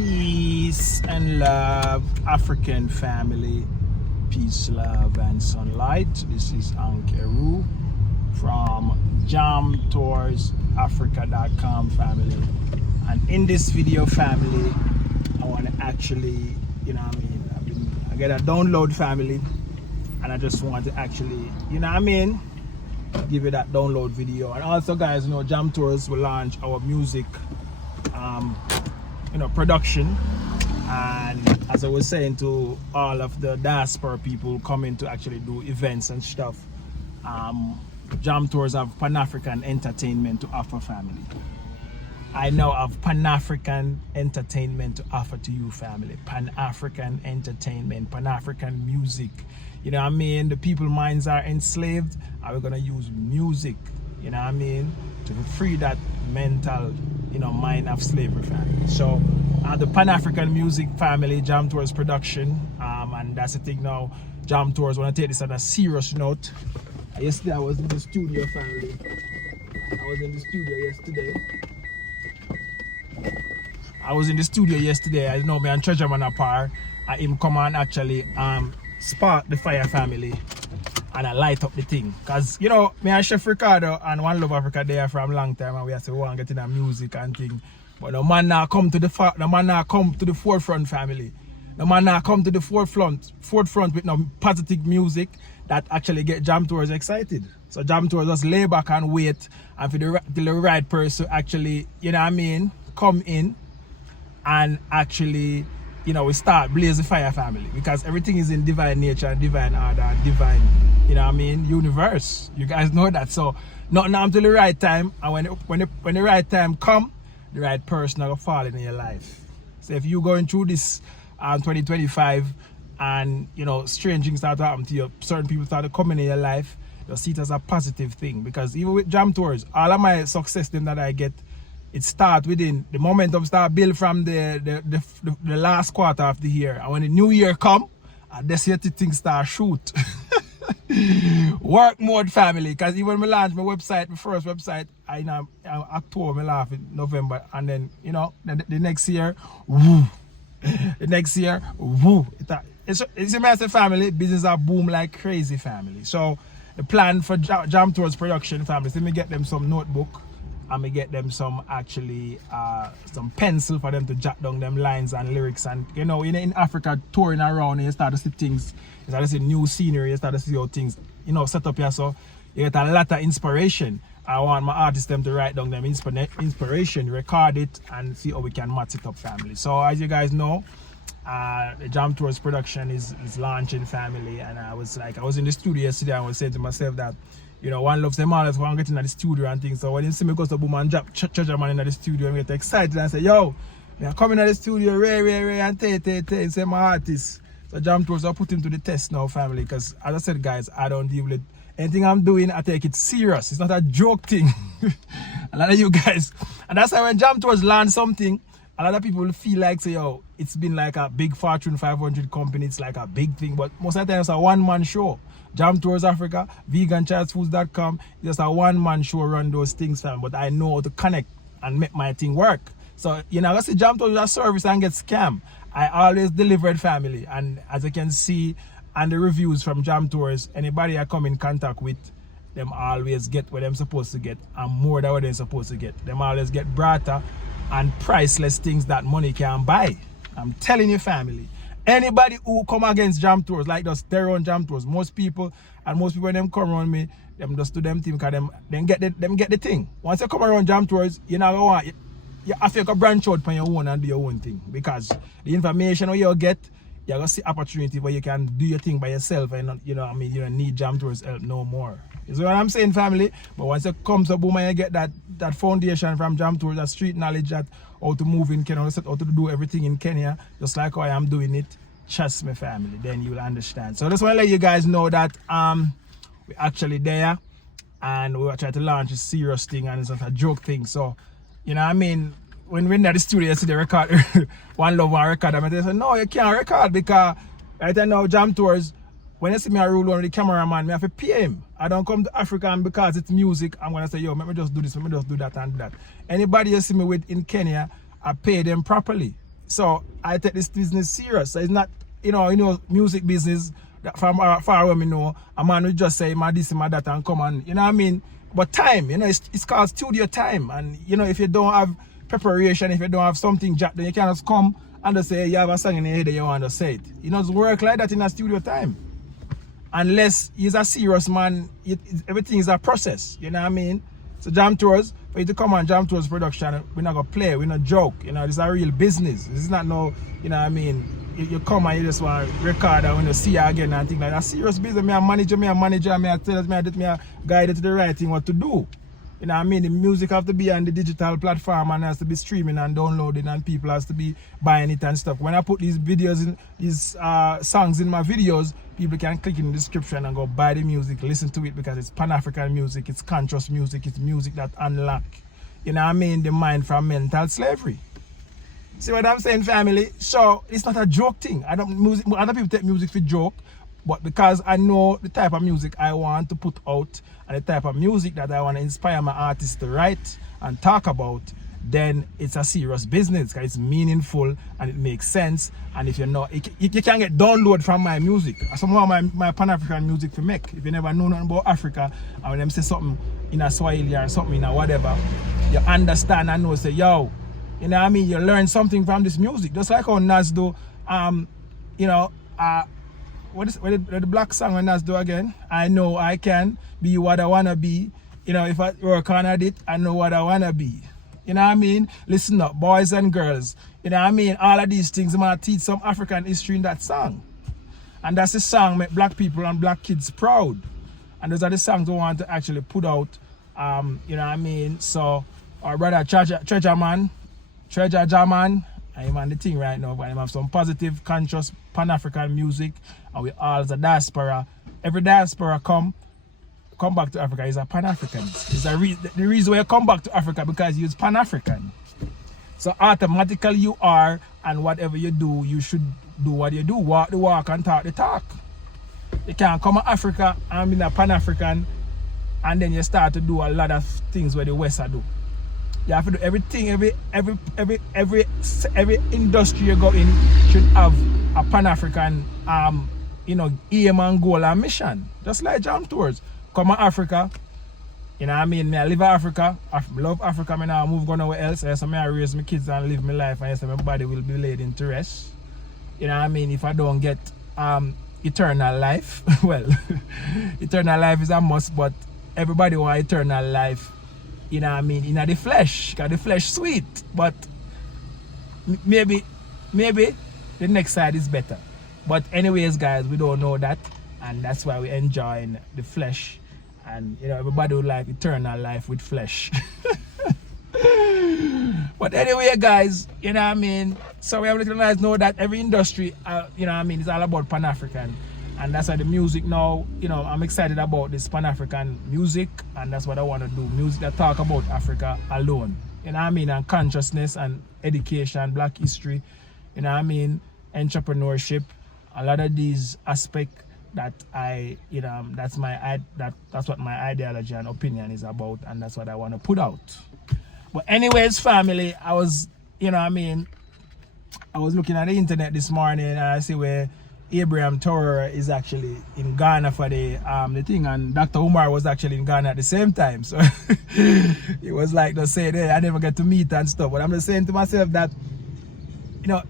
Peace and love, African family. Peace, love, and sunlight. This is Ankeru from jamtoursafrica.com family. And in this video, family, I want to actually, I get a download family, and I just want to actually, give you that download video. And also, guys, Jam Tours will launch our music production, and as I was saying to all of the diaspora people coming to actually do events and stuff, Jam Tours have Pan-African entertainment to offer family. I now have Pan-African entertainment to offer to you family. Pan-African entertainment, Pan-African music. The people's minds are enslaved, and we're gonna use music, to free that mental mind of slavery family. So the Pan-African music family, Jam Tours production, and that's the thing now. Jam Tours want to take this on a serious note. Yesterday I was in the studio family. I was in the studio yesterday. I know me and Treasure Man apart. I him come and actually spark the fire family, and I light up the thing. Cause me and Chef Ricardo and One Love Africa there from a long time, and we have to go and get in the music and thing. But the man now come to the forefront family. The man now come to the forefront with no positive music that actually get Jam Tours excited. So Jam Tours just lay back and wait, and for the right person actually, come in and actually, we start blaze the fire family, because everything is in divine nature and divine order and divine, universe. You guys know that. So not now until the right time, and when the right time come, the right person will fall in your life. So if you're going through this 2025 and strange things start to happen to you, certain people start to come in your life, you'll see it as a positive thing. Because even with Jam Tours, all of my success them that I get, it start within the momentum start build from the last quarter of the year, and when the new year come, that's here things start shoot. Work mode family, because even when I launch my first website, I October, I laugh in November, and then the next year, woo. The next year, woo. It's a massive family. Business are boom like crazy family. So the plan for Jam Tours production family, let me get them some notebook, and me get them some actually some pencil for them to jot down them lines and lyrics. And in Africa touring around, you start to see things, you start to see new scenery, you start to see how things set up here, so you get a lot of inspiration. I want my artists them to write down them inspiration, record it, and see how we can match it up family. So as you guys know, the Jam Tours production is launching family, and I was in the studio yesterday, and I was saying to myself that One Love them always want to get in the studio and things. So when you see me go to boom and drop Treasure Man in the studio, and get excited and say, yo, I'm coming to the studio, Ray, and Tay, say my artist. So Jam Tours are put him to the test now, family, because as I said, guys, I don't deal with anything I'm doing, I take it serious. It's not a joke thing. A lot of you guys, and that's why when Jam Tours learn something, a lot of people feel like, say, yo, it's been like a big Fortune 500 company, it's like a big thing, but most of the time it's a one-man show. Jam Tours Africa, veganchildfoods.com, just a one-man show run those things, fam. But I know how to connect and make my thing work. So, let's say Jam Tours is a service and get scammed. I always delivered family, and as you can see, and the reviews from Jam Tours, anybody I come in contact with, them always get what them supposed to get, and more than what they're supposed to get. Them always get brighter and priceless things that money can buy. I'm telling you, family. Anybody who come against Jam Tours, like just their own Jam Tours, most people when them come around me, them just do them thing, because them get the thing. Once you come around Jam Tours, you have to branch out on your own and do your own thing, because the information you get, you're gonna see opportunity where you can do your thing by yourself, and you don't need Jam Tours help no more. You see what I'm saying, family? But once you come to boom and you get that foundation from Jam Tours, that street knowledge, that how to move in Kenya, how to do everything in Kenya, just like how I am doing it, trust me, family, then you'll understand. So I just want to let you guys know that we're actually there, and we are trying to launch a serious thing, and it's not a joke thing. So when we're in the studio yesterday, record One Love and record, and they said, no, you can't record, because right now Jam Tours, when you see me a rule one of the cameraman, I have to pay him. I don't come to Africa, and because it's music, I'm going to say, yo, let me just do this, let me just do that and that. Anybody you see me with in Kenya, I pay them properly. So I take this business serious. So it's not, music business that from far away, a man will just say, my this, my that, and come on, you know what I mean? But time, it's called studio time. And, if you don't have preparation, if you don't have something, then you can't just come and just say, you have a song in your head and you want to say it. It's work like that in a studio time. Unless he's a serious man, everything is a process, you know what I mean? So Jam Tours, for you to come on Jam Tours production, we're not going to play, we're not joke, this is a real business. This is not no, you know what I mean? You come and you just want to record and when you see you again and things like that. Serious business, me a manager, me I tell us, me a guide to the right thing what to do. You know what I mean? The music have to be on the digital platform and has to be streaming and downloading and people has to be buying it and stuff. When I put these videos in, these songs in my videos, people can click in the description and go buy the music, listen to it because it's Pan-African music, it's conscious music, it's music that unlock, you know what I mean, the mind from mental slavery. See what I'm saying, family? So it's not a joke thing. Other people take music for joke, but because I know the type of music I want to put out and the type of music that I want to inspire my artists to write and talk about, then it's a serious business because it's meaningful and it makes sense. And if you know, you can get download from my music. Some of my Pan-African music to make. If you never know nothing about Africa, and when them say something in a Swahili or something in a whatever, you understand and know, say, yo, you know what I mean? You learn something from this music. Just like how Nas do, what the black song when Nas do again? I know I can be what I wanna be. If I work on it, I know what I wanna be. You know what I mean? Listen up, boys and girls. You know what I mean? All of these things, I'm gonna teach some African history in that song. And that's the song make black people and black kids proud. And those are the songs we want to actually put out. You know what I mean? So our brother Treasure Jaman, I'm on the thing right now, but I have some positive, conscious Pan-African music, and we all as a diaspora. Every diaspora come back to Africa is a Pan-African. It's the reason why you come back to Africa because you're Pan-African. So automatically you are, and whatever you do, you should do what you do. Walk the walk and talk the talk. You can't come to Africa and be a Pan-African and then you start to do a lot of things where the West do. You have to do everything, every industry you go in should have a Pan-African aim and goal and mission. Just like Jam Tours. Come to Africa, you know what I mean? I live in Africa, I love Africa, I now move going nowhere else. So I raise my kids and live my life and my body will be laid into rest. You know what I mean? If I don't get eternal life, well, eternal life is a must, but everybody want eternal life, you know what I mean, in the flesh, because the flesh sweet, but maybe the next side is better. But anyways, guys, we don't know that, and that's why we enjoy the flesh, and everybody would like eternal life with flesh. But anyway, guys, you know what I mean, so we have to know that every industry, you know what I mean, is all about Pan-African. And that's why the music now, I'm excited about this Pan-African music, and that's what I want to do. Music that talk about Africa alone. You know what I mean? And consciousness and education, black history, you know what I mean? Entrepreneurship, a lot of these aspects that that's what my ideology and opinion is about, and that's what I want to put out. But anyways, family, I was looking at the internet this morning and I see where Abraham Tower is actually in Ghana for the thing, and Dr. Umar was actually in Ghana at the same time. So it was like to say, hey, I never get to meet and stuff. But I'm just saying to myself that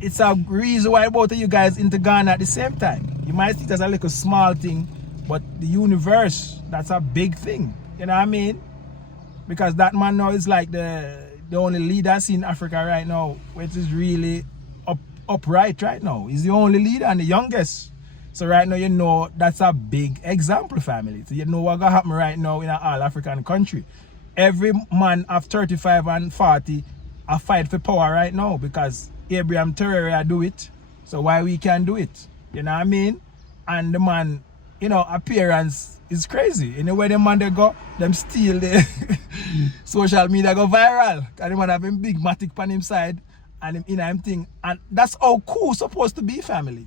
it's a reason why both of you guys into Ghana at the same time. You might think that's a little small thing, but the universe, that's a big thing. You know what I mean? Because that man now is like the only leader I see in Africa right now, which is really upright right now. He's the only leader and the youngest. So right now, that's a big example, family. So what's gonna happen right now in an all-African country. Every man of 35 and 40 are fight for power right now because Abraham Traore do it. So why we can't do it? You know what I mean? And the man, appearance is crazy. Anywhere the man they go, them steal the social media go viral. Because the man have a big matic on him side and him in him thing. And that's how cool supposed to be, family.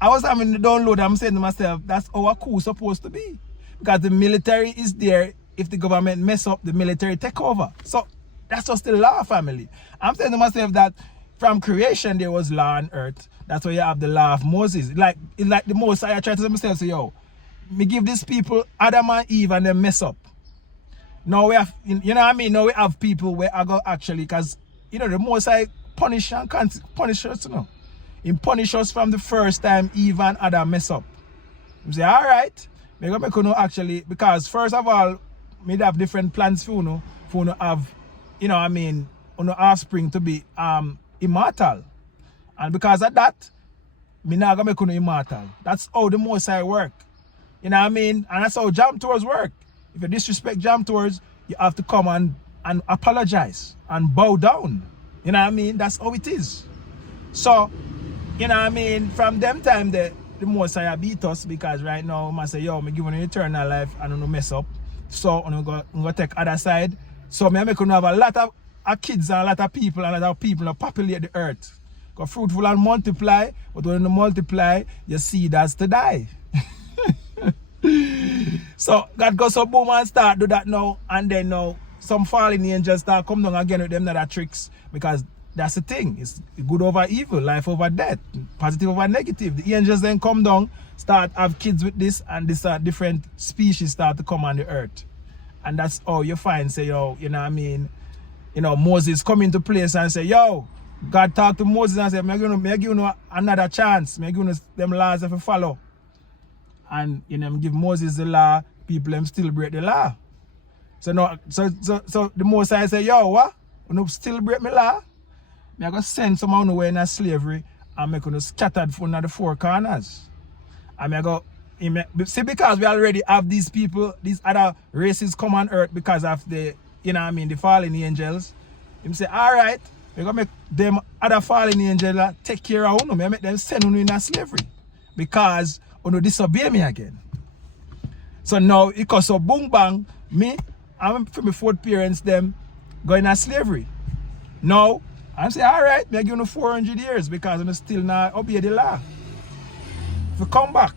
I was having the download, I'm saying to myself, that's how cool supposed to be. Because the military is there. If the government mess up, the military take over. So that's just the law, family. I'm saying to myself that from creation there was law on earth. That's why you have the law of Moses. It's like the most I try to tell myself, say, yo, me give these people Adam and Eve and they mess up. Now we have, you know what I mean? Now we have people where I go actually, because, you know, the most I punish and can't punish us, you know. He punish us from the first time Eve and Adam mess up. You say, all right, we're going to make actually, because first of all, we have different plans for you have, you know what I mean, offspring to be immortal. And because of that, me not gonna make you immortal. That's how the Most High work. You know what I mean? And that's how jam tours work. If you disrespect jam tours, you have to come and apologize and bow down. You know what I mean? That's how it is. So, you know what I mean? From them time, the Most High beat us, because right now, I say, yo, me give you an eternal life and I don't mess up. So, I'm gonna take other side. So, me make you have a lot of kids and a lot of people that populate the earth. Because fruitful and multiply, but when you multiply, your seed has to die. So God goes so boom and start do that now, and then now some fallen angels start come down again with them other tricks, because that's the thing. It's good over evil, life over death, positive over negative. The angels then come down, start have kids with this, and this different species start to come on the earth. And that's how you find, say, yo, you know what I mean? You know, Moses come into place and say, yo, God talked to Moses and said, me give you another chance. Me give you them laws if you follow. And you know, give Moses the law, people them still break the law. So no, so the Most High say, yo, what? You still break my law? Me I go send someone away in slavery and make you scattered from the four corners. And me I go, see, because we already have these people, these other races come on earth because of the, you know what I mean, the fallen angels. Him say, all right, we're going to make them other fallen angels take care of you. I make them send you in slavery because you disobey me again. So now, because of boom bang, me, I'm from my fourth parents, them going to slavery. Now, I say, all right, I give you 400 years because I'm still not obey the law. If you come back,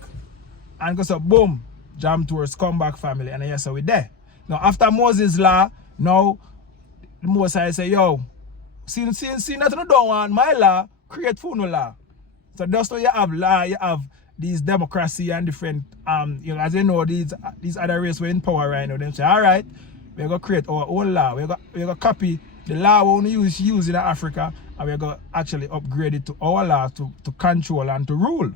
and because of boom, jam towards come back family, and yes, so we there. Now, after Moses' law, now, the Most High say, yo, see that you don't want my law, create for no law. So that's why you have law, you have these democracy and different, you know, as you know, these other races were in power right now. They say, all right, we're going to create our own law. We're going to copy the law we only use in Africa, and we're going to actually upgrade it to our law to control and to rule.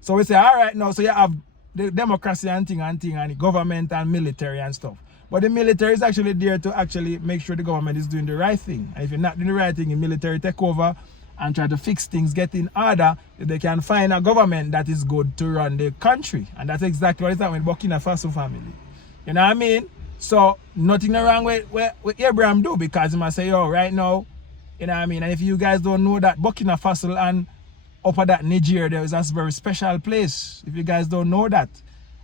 So we say, all right, now, so you have the democracy and the government and military and stuff. But the military is actually there to actually make sure the government is doing the right thing. And if you're not doing the right thing, the military take over and try to fix things, get in order, they can find a government that is good to run the country. And that's exactly what is happening with Burkina Faso family. You know what I mean? So nothing wrong with Abraham do, because he must say, yo, right now, you know what I mean? And if you guys don't know that, Burkina Faso and upper that Niger, there is a very special place. If you guys don't know that,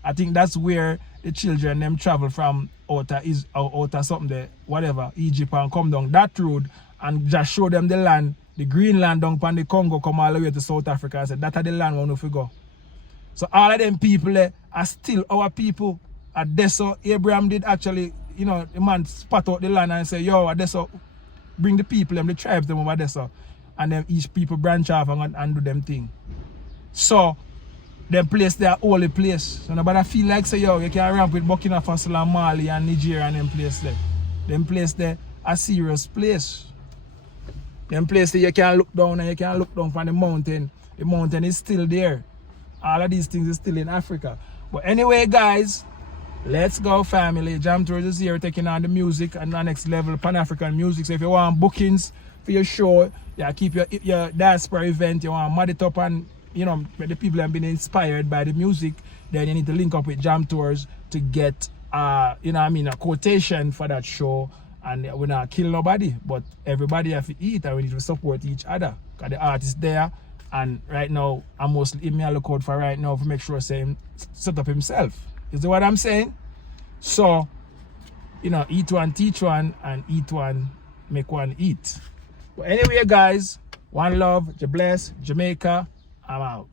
I think that's where the children them travel from out of something there, whatever, Egypt, and come down that road and just show them the land, the green land down from the Congo, come all the way to South Africa and say, that's the land we want to go. So all of them people are still our people. At Deso, Abraham did actually, you know, the man spot out the land and say, yo, at Deso, bring the people, the tribes them over Deso. And then each people branch off and do them thing. So, them place their holy place. So nobody feel like say, yo, you can ramp with Burkina Faso and Mali and Nigeria and them place there. Them place there a serious place. Them place there you can look down and you can look down from the mountain. The mountain is still there. All of these things is still in Africa. But anyway, guys, let's go, family. Jam Tours is here taking on the music and the next level, Pan-African music. So if you want bookings for your show, yeah, keep your diaspora event, you want to mod it up and, you know, the people have been inspired by the music, then you need to link up with Jam Tours to get, you know what I mean, a quotation for that show. And we're not kill nobody, but everybody have to eat and we need to support each other. Because the artist there, and right now, I'm mostly in me a look out for right now to make sure say set up himself. Is that what I'm saying? So, you know, eat one, teach one, and eat one, make one eat. But anyway, guys, one love, God bless, Jamaica, I'm out.